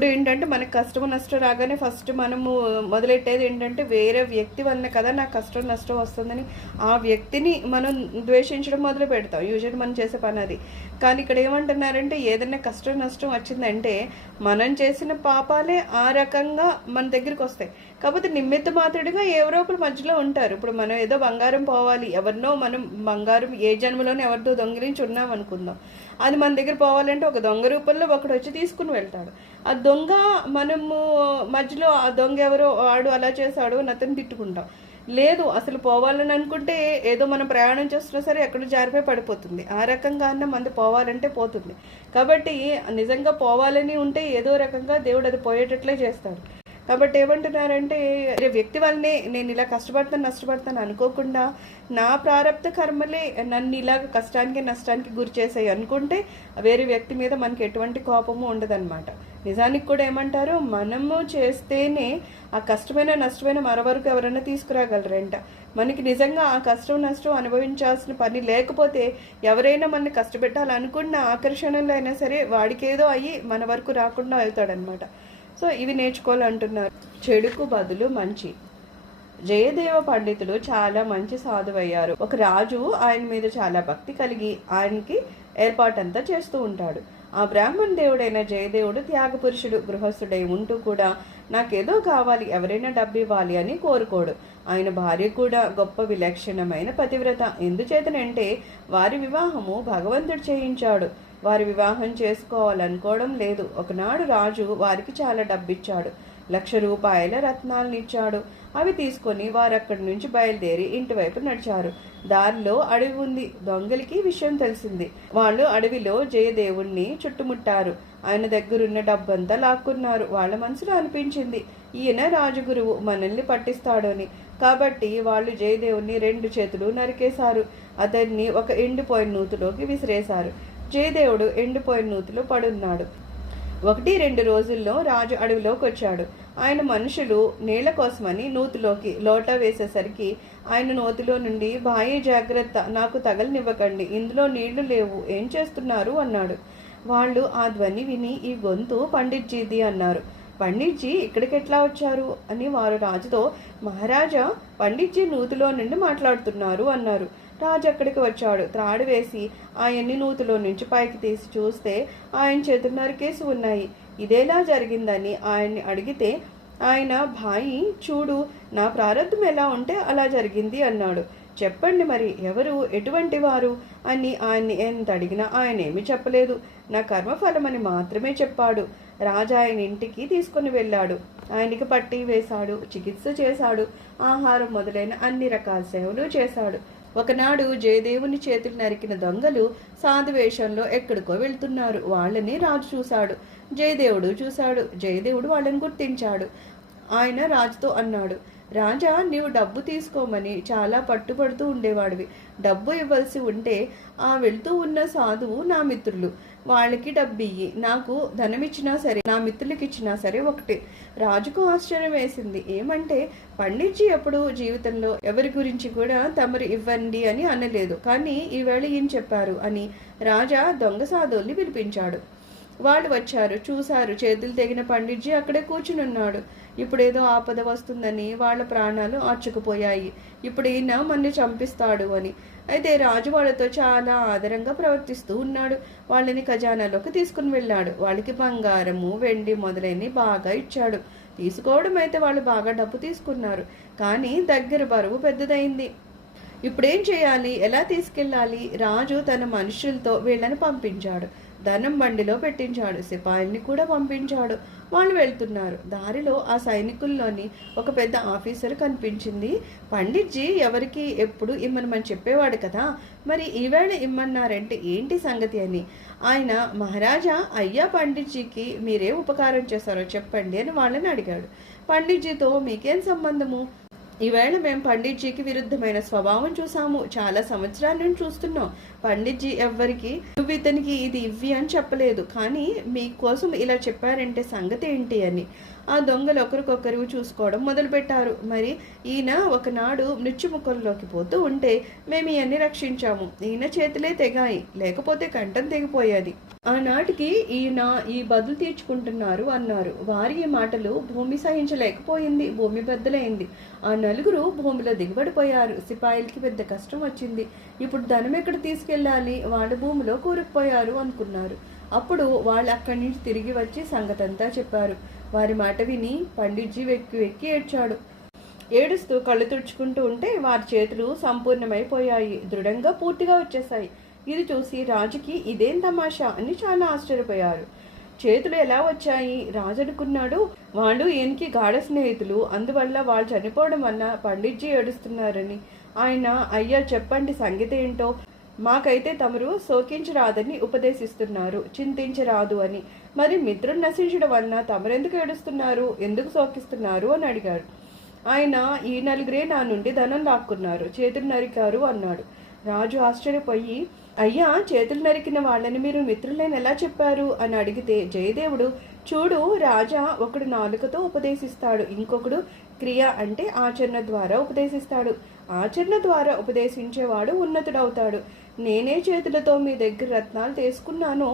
ఎప్పుడు ఏంటంటే మనకు కష్టం నష్టం రాగానే ఫస్ట్ మనము మొదలెట్టేది ఏంటంటే వేరే వ్యక్తి వలన కదా నాకు కష్టం నష్టం వస్తుందని ఆ వ్యక్తిని మనం ద్వేషించడం మొదలు పెడతాం. యూజువల్ మనం చేసే పని అది. కానీ ఇక్కడ ఏమంటున్నారంటే ఏదైనా కష్టం నష్టం వచ్చిందంటే మనం చేసిన పాపాలే ఆ రకంగా మన దగ్గరికి వస్తాయి. కాకపోతే నిమిత్త మాత్రుడిగా ఎవరో ఒకరు మధ్యలో ఉంటారు. ఇప్పుడు మనం ఏదో బంగారం పోవాలి, ఎవరినో మనం బంగారం ఏ జన్మలోనే ఎవరితో దొంగిలించి ఉన్నాం అనుకుందాం, అది మన దగ్గర పోవాలంటే ఒక దొంగ రూపంలో ఒకడు వచ్చి తీసుకుని వెళ్తాడు. ఆ దొంగ మనము మధ్యలో ఆ దొంగ ఎవరో వాడు అలా చేశాడు అని అతను తిట్టుకుంటాం. లేదు అసలు పోవాలని అనుకుంటే ఏదో మనం ప్రయాణం చేస్తున్నా సరే ఎక్కడ జారిపోయి పడిపోతుంది. ఆ రకంగా అన్న మంది పోవాలంటే పోతుంది. కాబట్టి నిజంగా పోవాలని ఉంటే ఏదో రకంగా దేవుడు అది పోయేటట్లే చేస్తాడు. కాబట్టి ఏమంటున్నారంటే వ్యక్తి వల్లనే నేను ఇలా కష్టపడతాను నష్టపడతాను అనుకోకుండా నా ప్రారబ్ధ కర్మలే నన్ను ఇలాగ కష్టానికి నష్టానికి గురి చేసాయి అనుకుంటే వేరే వ్యక్తి మీద మనకి ఎటువంటి కోపము ఉండదన్నమాట. నిజానికి కూడా ఏమంటారు, మనము చేస్తేనే ఆ కష్టమైన నష్టమైన మరో వరకు ఎవరైనా తీసుకురాగలరంట. మనకి నిజంగా ఆ కష్టం నష్టం అనుభవించాల్సిన పని లేకపోతే ఎవరైనా మనని కష్టపెట్టాలనుకున్న ఆకర్షణలో అయినా సరే వాడికేదో అయ్యి మన వరకు రాకుండా అవుతాడనమాట. సో ఇవి నేర్చుకోవాలంటున్నారు. చెడుకు బదులు మంచి. జయదేవ పండితుడు చాలా మంచి సాధువయ్యారు. ఒక రాజు ఆయన మీద చాలా భక్తి కలిగి ఆయనకి ఏర్పాటంతా చేస్తూ ఉంటాడు. ఆ బ్రాహ్మణ దేవుడైన జయదేవుడు త్యాగ పురుషుడు, గృహస్థుడై ఉంటూ కూడా నాకేదో కావాలి, ఎవరైనా డబ్బు ఇవ్వాలి అని కోరుకోడు. ఆయన భార్య కూడా గొప్ప విలక్షణమైన పతివ్రత. ఎందుచేతనంటే వారి వివాహము భగవంతుడు చేయించాడు. వారి వివాహం చేసుకోవాలనుకోవడం లేదు. ఒకనాడు రాజు వారికి చాలా డబ్బిచ్చాడు. 1,00,000 రూపాయల రత్నాలను ఇచ్చాడు. అవి తీసుకొని వారు అక్కడి నుంచి బయలుదేరి ఇంటి వైపు నడిచారు. దారిలో అడవి ఉంది. దొంగలకి విషయం తెలిసింది. వాళ్ళు అడవిలో జయదేవుణ్ణి చుట్టుముట్టారు. ఆయన దగ్గరున్న డబ్బంతా లాక్కున్నారు. వాళ్ళ మనసులో అనిపించింది, ఈయన రాజగురువు, మనల్ని పట్టిస్తాడు అని. కాబట్టి వాళ్ళు జయదేవుణ్ణి 2 చేతులు నరికేశారు. అతన్ని ఒక ఎండిపోయిన నూతిలోకి విసిరేశారు. జయదేవుడు ఎండిపోయిన నూతిలో పడున్నాడు. 1-2 రోజుల్లో రాజు అడవిలోకి వచ్చాడు. ఆయన మనుషులు నీళ్ల కోసమని నూతిలోకి లోటా వేసేసరికి ఆయన నూతిలో నుండి, భాయి జాగ్రత్త, నాకు తగలనివ్వకండి, ఇందులో నీళ్లు లేవు, ఏం చేస్తున్నారు అన్నాడు. వాళ్ళు ఆ ధ్వని విని ఈ గొంతు పండిట్జీది అన్నారు. పండిట్జీ ఇక్కడికి ఎట్లా వచ్చారు అని వారు రాజుతో, మహారాజా పండిట్జీ నూతిలో నుండి మాట్లాడుతున్నారు అన్నారు. రాజు అక్కడికి వచ్చాడు. త్రాడు వేసి ఆయన్ని నూతిలో నుంచి పైకి తీసి చూస్తే ఆయన చేతులు నరికేసి ఉన్నాయి. ఇదేలా జరిగిందని ఆయన్ని అడిగితే ఆయన, భాయి చూడు, నా ప్రారంభం ఎలా ఉంటే అలా జరిగింది అన్నాడు. చెప్పండి మరి ఎవరు, ఎటువంటి వారు అని ఆయన్ని ఎంత అడిగినా ఆయన ఏమీ చెప్పలేదు. నా కర్మఫలం అని మాత్రమే చెప్పాడు. రాజు ఆయన ఇంటికి తీసుకుని వెళ్ళాడు. ఆయనకి పట్టి వేశాడు, చికిత్స చేశాడు, ఆహారం మొదలైన అన్ని రకాల సేవలు చేశాడు. ఒకనాడు జయదేవుని చేతులు నరికిన దొంగలు సాధువేషంలో ఎక్కడికో వెళ్తున్నారు. వాళ్ళని రాజు చూశాడు. జయదేవుడు చూశాడు. జయదేవుడు వాళ్ళని గుర్తించాడు. ఆయన రాజుతో అన్నాడు, రాజా, నీవు డబ్బు తీసుకోమని చాలా పట్టుబడుతూ ఉండేవాడివి. డబ్బు ఇవ్వాల్సి ఉంటే ఆ వెళ్తూ ఉన్న సాధువు నా మిత్రులు, వాళ్ళకి డబ్బు ఇయ్యి, నాకు ధనమిచ్చినా సరే నా మిత్రులకి ఇచ్చినా సరే ఒకటే. రాజుకు ఆశ్చర్యం వేసింది. ఏమంటే పండిట్జీ ఎప్పుడు జీవితంలో ఎవరి గురించి కూడా తమరు ఇవ్వండి అని అనలేదు, కానీ ఈవేళ ఏం చెప్పారు అని రాజా దొంగ సాధువుల్ని పిలిపించాడు. వాళ్ళు వచ్చారు, చూశారు. చేతులు తెగిన పండిట్జీ అక్కడే కూర్చుని ఉన్నాడు. ఇప్పుడేదో ఆపద వస్తుందని వాళ్ళ ప్రాణాలు ఆర్చుకుపోయాయి. ఇప్పుడు ఈయన మన్ని చంపిస్తాడు అని. అయితే రాజు వాళ్ళతో చాలా ఆదరంగా ప్రవర్తిస్తూ ఉన్నాడు. వాళ్ళని ఖజానాలోకి తీసుకుని వెళ్ళాడు. వాళ్ళకి బంగారము, వెండి మొదలైనవి బాగా ఇచ్చాడు. తీసుకోవడం అయితే వాళ్ళు బాగా డబ్బు తీసుకున్నారు. కానీ దగ్గర బరువు పెద్దదైంది. ఇప్పుడేం చేయాలి, ఎలా తీసుకెళ్ళాలి? రాజు తన మనుషులతో వీళ్ళని పంపించాడు. ధనం బండిలో పెట్టించాడు. సిపాయిల్ని కూడా పంపించాడు. వాళ్ళు వెళ్తున్నారు. దారిలో ఆ సైనికుల్లోని ఒక పెద్ద ఆఫీసర్ కనిపించింది. పండిట్జీ ఎవరికి ఎప్పుడు ఇమ్మనమని చెప్పేవాడు కదా, మరి ఈవేళ ఇమ్మన్నారంటే ఏంటి సంగతి అని. ఆయన, మహారాజా, అయ్యా పండిట్జీకి మీరేం ఉపకారం చేశారో చెప్పండి అని వాళ్ళని అడిగాడు. పండిట్జీతో మీకేం సంబంధము? ఈవేళ మేము పండిట్జీకి విరుద్ధమైన స్వభావం చూసాము. చాలా సంవత్సరాల నుంచి చూస్తున్నాం. పండిట్జీ ఎవ్వరికి నువ్వు ఇతనికి ఇది ఇవ్వి అని చెప్పలేదు, కానీ మీకోసం ఇలా చెప్పారంటే సంగతి ఏంటి అని. ఆ దొంగలు ఒకరికొకరు చూసుకోవడం మొదలుపెట్టారు. మరి ఈయన ఒకనాడు మృత్యుముఖంలోకి పోతూ ఉంటే మేము ఇవన్నీ రక్షించాము. ఈయన చేతులే తెగాయి, లేకపోతే కంఠం తెగిపోయేది. ఆనాటికి ఈయన ఈ బదులు తీర్చుకుంటున్నారు అన్నారు. వారి ఈ మాటలు భూమి సహించలేకపోయింది. భూమి బద్దలైంది. ఆ నలుగురు భూమిలో దిగబడిపోయారు. సిపాయిలకి పెద్ద కష్టం వచ్చింది. ఇప్పుడు ధనం ఎక్కడ తీసుకెళ్ళాలి, వాళ్ళ భూమిలో కూరుకుపోయారు అనుకున్నారు. అప్పుడు వాళ్ళు అక్కడి నుంచి తిరిగి వచ్చి సంగతంతా చెప్పారు. వారి మాట విని పండిట్జీ వెక్కి వెక్కి ఏడ్చాడు. ఏడుస్తూ కళ్ళు తుడుచుకుంటూ ఉంటే వారి చేతులు సంపూర్ణమైపోయాయి, దృఢంగా పూర్తిగా వచ్చేశాయి. ఇది చూసి రాజుకి ఇదేం తమాషా అని చాలా ఆశ్చర్యపోయారు. చేతులు ఎలా వచ్చాయి? రాజు అనుకున్నాడు, వాళ్ళు ఈయనకి గాఢ స్నేహితులు, అందువల్ల వాళ్ళు చనిపోవడం వల్ల పండిట్జీ ఏడుస్తున్నారని. ఆయన, అయ్యా చెప్పండి సంగతి ఏంటో, మాకైతే తమరు శోకించరాదని ఉపదేశిస్తున్నారు, చింతించరాదు అని. మరి మిత్రుడు నశించడం వలన తమరెందుకు ఏడుస్తున్నారు, ఎందుకు శోకిస్తున్నారు అని అడిగాడు. ఆయన, ఈ నలుగురే నా నుండి ధనం లాక్కున్నారు, చేతులు నరికారు అన్నాడు. రాజు ఆశ్చర్యపోయి, అయ్యా చేతులు నరికిన వాళ్ళని మీరు మిత్రులని ఎలా చెప్పారు అని అడిగితే జయదేవుడు, చూడు రాజా, ఒకడు నాలుకతో ఉపదేశిస్తాడు, ఇంకొకడు క్రియ అంటే ఆచరణ ద్వారా ఉపదేశిస్తాడు. ఆచరణ ద్వారా ఉపదేశించేవాడు ఉన్నతుడవుతాడు. నేనే చేతులతో మీ దగ్గర రత్నాలు తీసుకున్నానో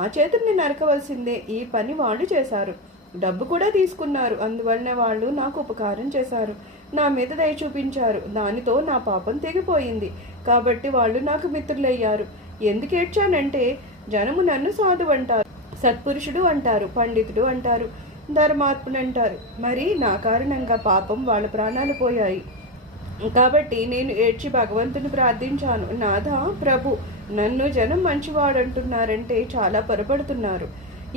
ఆ చేతుల్ని నరకవలసిందే. ఈ పని వాళ్ళు చేశారు, డబ్బు కూడా తీసుకున్నారు, అందువలన వాళ్ళు నాకు ఉపకారం చేశారు, నా మీద దయ చూపించారు, దానితో నా పాపం తెగిపోయింది, కాబట్టి వాళ్ళు నాకు మిత్రులయ్యారు. ఎందుకు ఏడ్చానంటే జనము నన్ను సాధువు అంటారు, సత్పురుషుడు అంటారు, పండితుడు అంటారు, ధర్మాత్ముడు అంటారు. మరి నా కారణంగా పాపం వాళ్ళ ప్రాణాలు పోయాయి. కాబట్టి నేను ఏడ్చి భగవంతుని ప్రార్థించాను, నాథ ప్రభు, నన్ను జనం మంచివాడంటున్నారంటే చాలా పొరపడుతున్నారు.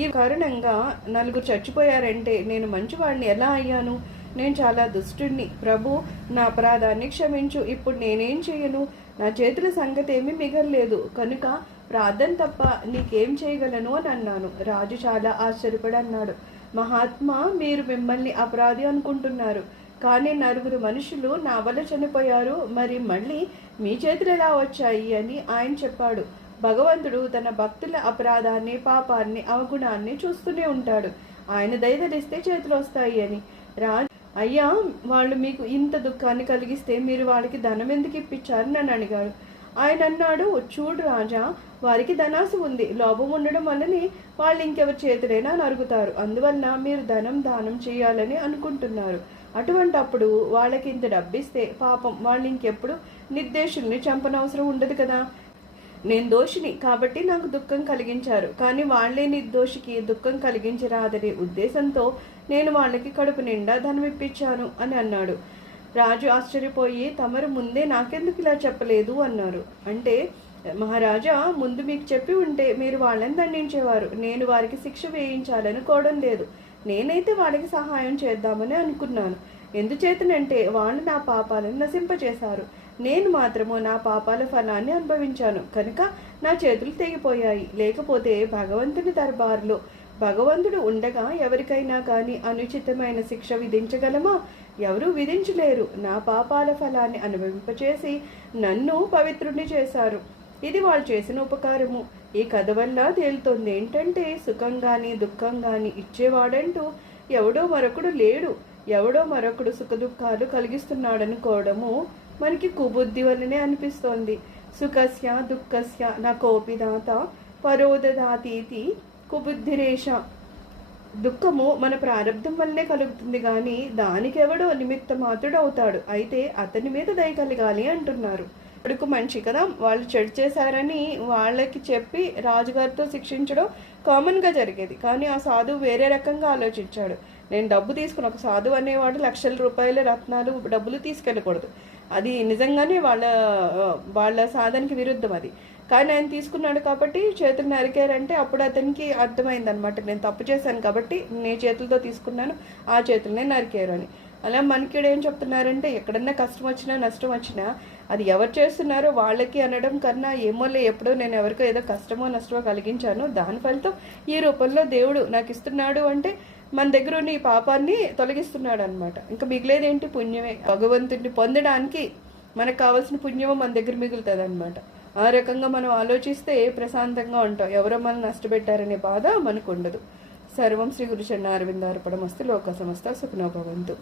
ఈ కారణంగా నలుగురు చచ్చిపోయారంటే నేను మంచివాడిని ఎలా అయ్యాను? నేను చాలా దుష్టుడిని. ప్రభు, నా అపరాధాన్ని క్షమించు. ఇప్పుడు నేనేం చేయను? నా చేతుల సంగతి ఏమీ మిగలలేదు కనుక ప్రార్థన తప్ప నీకేం చేయగలను అని అన్నాను. రాజు చాలా ఆశ్చర్యపడి అన్నాడు, మహాత్మా, మీరు మిమ్మల్ని అపరాధి అనుకుంటున్నారు, కానీ నలుగురు మనుషులు నా వల్ల చనిపోయారు, మరి మళ్ళీ మీ చేతులు ఎలా వచ్చాయి అని ఆయన చెప్పాడు. భగవంతుడు తన భక్తుల అపరాధాన్ని, పాపాన్ని, అవగుణాన్ని చూస్తూనే ఉంటాడు. ఆయన దయదలిస్తే చేతులు వస్తాయి అని. రాజు, అయ్యా, వాళ్ళు మీకు ఇంత దుఃఖాన్ని కలిగిస్తే మీరు వాళ్ళకి ధనం ఎందుకు ఇప్పించారు నన్ను అడిగాడు. ఆయన అన్నాడు, చూడు రాజా, వారికి ధనాశ ఉంది, లోభం ఉండడం వల్లనే వాళ్ళు ఇంకెవరి చేతులైనా నరుగుతారు, అందువల్ల మీరు దానం చేయాలని అనుకుంటున్నారు. అటువంటప్పుడు వాళ్ళకి ఇంత డబ్బిస్తే పాపం వాళ్ళు ఇంకెప్పుడు నిర్దేశుల్ని చంపనవసరం ఉండదు కదా. నేను దోషిని కాబట్టి నాకు దుఃఖం కలిగించారు, కానీ వాళ్లే నిర్దోషికి దుఃఖం కలిగించరాదనే ఉద్దేశంతో నేను వాళ్ళకి కడుపు నిండా ధనం ఇప్పించాను అని అన్నాడు. రాజు ఆశ్చర్యపోయి, తమరు ముందే నాకెందుకు ఇలా చెప్పలేదు అన్నారు. అంటే, మహారాజా, ముందు మీకు చెప్పి ఉంటే మీరు వాళ్ళని దండించేవారు, నేను వారికి శిక్ష వేయించాలనుకోవడం లేదు. నేనైతే వాళ్ళకి సహాయం చేద్దామని అనుకున్నాను. ఎందుచేతనంటే వాళ్ళు నా పాపాలను నశింపచేశారు, నేను మాత్రము నా పాపాల ఫలాన్ని అనుభవించాను కనుక నా చేతులు తెగిపోయాయి. లేకపోతే భగవంతుని దర్బారులో భగవంతుడు ఉండగా ఎవరికైనా కానీ అనుచితమైన శిక్ష విధించగలమా? ఎవరూ విధించలేరు. నా పాపాల ఫలాన్ని అనుభవింపచేసి నన్ను పవిత్రుణ్ణి చేశారు. ఇది వాళ్ళు చేసిన ఉపకారము. ఈ కథ వల్ల తేలుతోంది ఏంటంటే, సుఖం గాని దుఃఖం గాని ఇచ్చేవాడంటూ ఎవడో మరొకడు లేడు. ఎవడో మరొకడు సుఖ దుఃఖాలు కలిగిస్తున్నాడనుకోవడము మనకి కుబుద్ధి వల్లనే అనిపిస్తోంది. సుఖస్య దుఃఖస్య నా కోపి దాత పరోదదాతీతి కుబుద్ధిరేష. దుఃఖము మన ప్రారంధం వల్లనే కలుగుతుంది కానీ దానికెవడో నిమిత్త మాత్రుడు అవుతాడు. అయితే అతని మీద దయ కలగాలి అంటున్నారు. కొడుకు మంచి కదా, వాళ్ళు చెడు చేశారని వాళ్ళకి చెప్పి రాజుగారితో శిక్షించడం కామన్గా జరిగేది. కానీ ఆ సాధువు వేరే రకంగా ఆలోచించాడు. నేను డబ్బు తీసుకుని, ఒక సాధువు అనేవాడు లక్షల రూపాయల రత్నాలు డబ్బులు తీసుకెళ్ళకూడదు, అది నిజంగానే వాళ్ళ సాధనకి విరుద్ధం అది. కానీ ఆయన తీసుకున్నాడు కాబట్టి చేతులు నరికారంటే అప్పుడు అతనికి అర్థమైందనమాట, నేను తప్పు చేశాను కాబట్టి నేను చేతులతో తీసుకున్నాను, ఆ చేతులనే నరికారు అని. అలా మనకి ఏం చెప్తున్నారంటే, ఎక్కడన్నా కష్టం వచ్చినా నష్టం వచ్చినా అది ఎవరు చేస్తున్నారో వాళ్ళకి అనడం కన్నా, ఏమోలే ఎప్పుడో నేను ఎవరికో ఏదో కష్టమో నష్టమో కలిగించాను, దాని ఫలితం ఈ రూపంలో దేవుడు నాకు ఇస్తున్నాడు అంటే మన దగ్గర ఉన్న ఈ పాపాన్ని తొలగిస్తున్నాడు అనమాట. ఇంకా మిగిలేదేంటి? పుణ్యమే. భగవంతుడిని పొందడానికి మనకు కావాల్సిన పుణ్యమో మన దగ్గర మిగులుతుంది అనమాట. ఆ రకంగా మనం ఆలోచిస్తే ప్రశాంతంగా ఉంటాం. ఎవరో మనం నష్టపెట్టారనే బాధ మనకు ఉండదు. సర్వం శ్రీ గురు చరణారవిందార్పణమస్తు. లోక సమస్త సుఖనో భవంతు.